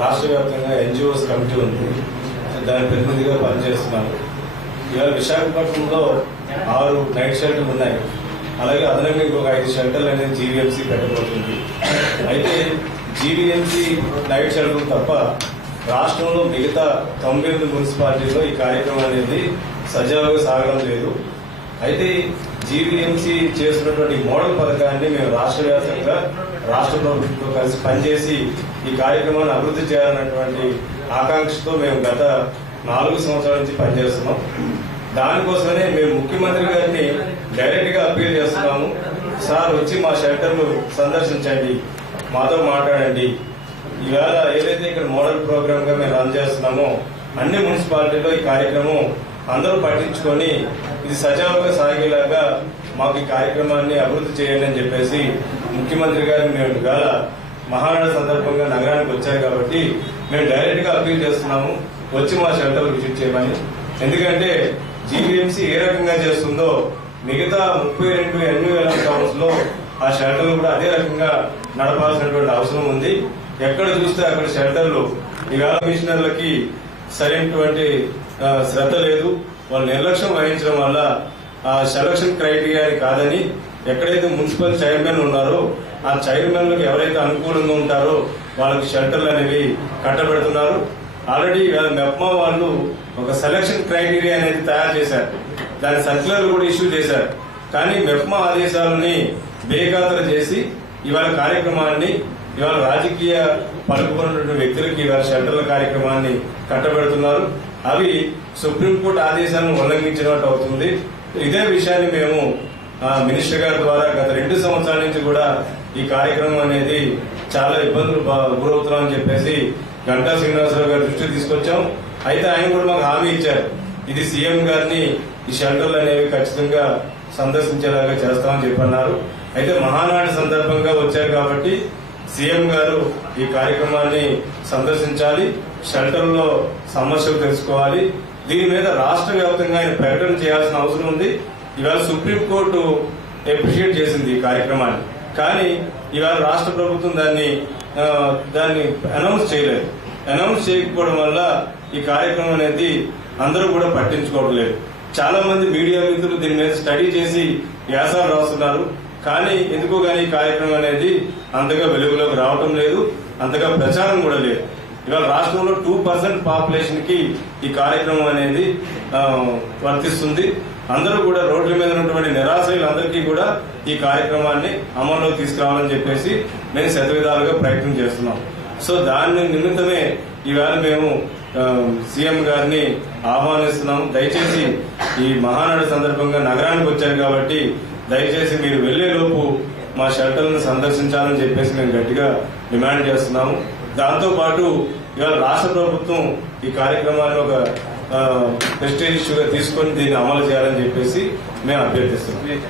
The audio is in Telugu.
రాష్ట్ర వ్యాప్తంగా ఎన్జిఓస్ కమిటీ ఉంది, దాని ప్రతినిధిగా పనిచేస్తున్నారు. ఇవాళ విశాఖపట్నంలో 6 నైట్ షెల్టర్లు ఉన్నాయి. అలాగే అదనంగా ఇంకొక 5 షెల్టర్లు అనేది జీవీఎంసీ పెట్టబోతుంది. అయితే జీవీఎంసీ నైట్ షెల్టర్ తప్ప రాష్ట్రంలో మిగతా 98 మున్సిపాలిటీల్లో ఈ కార్యక్రమం అనేది సజావుగా సాగడం లేదు. అయితే జీవీఎంసీ చేస్తున్నటువంటి మోడల్ పథకాన్ని మేము రాష్ట్ర వ్యాప్తంగా రాష్ట్ర ప్రభుత్వంతో కలిసి పనిచేసి ఈ కార్యక్రమాన్ని అభివృద్ధి చేయాలన్నటువంటి ఆకాంక్షతో మేము గత 4 సంవత్సరాల నుంచి పనిచేస్తున్నాం. దానికోసమే మేము ముఖ్యమంత్రి గారిని డైరెక్ట్ గా అప్పీల్ చేస్తున్నాము. సార్ వచ్చి మా షెల్టర్లు సందర్శించండి, మాతో మాట్లాడండి. ఈవేళ ఏదైతే ఇక్కడ మోడల్ ప్రోగ్రామ్ గా మేము రన్ చేస్తున్నామో అన్ని మున్సిపాలిటీలో ఈ కార్యక్రమం అందరూ పట్టించుకొని ఇది సజావుగా సాగేలాగా మాకు ఈ కార్యక్రమాన్ని అభివృద్ధి చేయండి అని చెప్పేసి ముఖ్యమంత్రి గారిని మేము ఇవాళ మహానాడు సందర్భంగా నగరానికి వచ్చారు కాబట్టి మేము డైరెక్ట్ గా అప్పీల్ చేస్తున్నాము, వచ్చి మా షెల్టర్ విజిట్ చేయమని. ఎందుకంటే జీవీఎంసీ ఏ రకంగా చేస్తుందో మిగతా 32 ఎన్యువల్ టౌన్స్ లో ఆ షెల్టర్లు కూడా అదే రకంగా నడపాల్సినటువంటి అవసరం ఉంది. ఎక్కడ చూస్తే అక్కడ షెల్టర్లు ఇవాళ కమిషనర్లకి సరైనటువంటి శ్రద్ధ లేదు. వాళ్ళు నిర్లక్ష్యం వహించడం వల్ల ఆ సెలక్షన్ క్రైటీరియా కాదని ఎక్కడైతే మున్సిపల్ చైర్మన్ ఉన్నారో ఆ చైర్మన్లకు ఎవరైతే అనుకూలంగా ఉంటారో వాళ్ళకి షెల్టర్లు అనేవి కట్టబెడుతున్నారు. ఆల్రెడీ మెప్మా వాళ్ళు ఒక సెలక్షన్ క్రైటీరియా అనేది తయారు చేశారు, దాని సర్క్యులర్ కూడా ఇష్యూ చేశారు. కానీ మెప్మా ఆదేశాలని బేఖాతరు చేసి ఇవాళ కార్యక్రమాన్ని ఇవాళ రాజకీయ పలుకున్నటువంటి వ్యక్తులకి ఇవాళ షెల్టర్ల కార్యక్రమాన్ని కట్టబెడుతున్నారు. అవి సుప్రీంకోర్టు ఆదేశాలను ఉల్లంఘించినట్టు అవుతుంది. ఇదే విషయాన్ని మేము మినిస్టర్ గారి ద్వారా గత 2 సంవత్సరాల నుంచి కూడా ఈ కార్యక్రమం అనేది చాలా ఇబ్బందులు గురవుతున్నామని చెప్పేసి గంటా శ్రీనివాసరావు గారి దృష్టికి తీసుకొచ్చాం. అయితే ఆయన కూడా మాకు హామీ ఇచ్చారు, ఇది సీఎం గారిని ఈ షెల్టర్లు అనేవి ఖచ్చితంగా సందర్శించేలాగా చేస్తామని చెప్పన్నారు. అయితే మహానాడు సందర్భంగా వచ్చారు కాబట్టి సీఎం గారు ఈ కార్యక్రమాన్ని సందర్శించాలి, షెల్టర్లో సమస్యలు తెలుసుకోవాలి. దీని మీద రాష్ట్ర వ్యాప్తంగా ఆయన ప్రకటన చేయాల్సిన అవసరం ఉంది. ఇవాళ సుప్రీంకోర్టు అప్రిషియేట్ చేసింది ఈ కార్యక్రమాన్ని, కానీ ఇవాళ రాష్ట్ర ప్రభుత్వం దాన్ని అనౌన్స్ చేయలేదు. అనౌన్స్ చేయకపోవడం వల్ల ఈ కార్యక్రమం అనేది అందరూ కూడా పట్టించుకోవట్లేదు. చాలా మంది మీడియా మిత్రులు దీని మీద స్టడీ చేసి వ్యాసాలు రాస్తున్నారు, కానీ ఎందుకో గానీ ఈ కార్యక్రమం అనేది అంతగా వెలుగులోకి రావటం లేదు, అంతగా ప్రచారం కూడా లేదు. ఇవాళ రాష్ట్రంలో 2% పాపులేషన్ కి ఈ కార్యక్రమం అనేది వర్తిస్తుంది. అందరూ కూడా రోడ్ల మీద ఉన్నటువంటి నిరాశ్రయులందరికీ కూడా ఈ కార్యక్రమాన్ని అమల్లో తీసుకురావాలని చెప్పేసి మేము శతవిధాలుగా ప్రయత్నం చేస్తున్నాం. సో దాని నిమిత్తమే ఈవేళ మేము సీఎం గారిని ఆహ్వానిస్తున్నాం. దయచేసి ఈ మహానాడు సందర్భంగా నగరానికి వచ్చారు కాబట్టి దయచేసి మీరు వెళ్లే లోపు మా షెల్టర్లను సందర్శించాలని చెప్పేసి మేము గట్టిగా డిమాండ్ చేస్తున్నాము. దాంతో పాటు ఇవాళ రాష్ట్ర ప్రభుత్వం ఈ కార్యక్రమాన్ని ఒక ప్రెస్టీజ్ ఇష్యూగా తీసుకొని దీన్ని అమలు చేయాలని చెప్పేసి మేము అభ్యర్థిస్తున్నాం.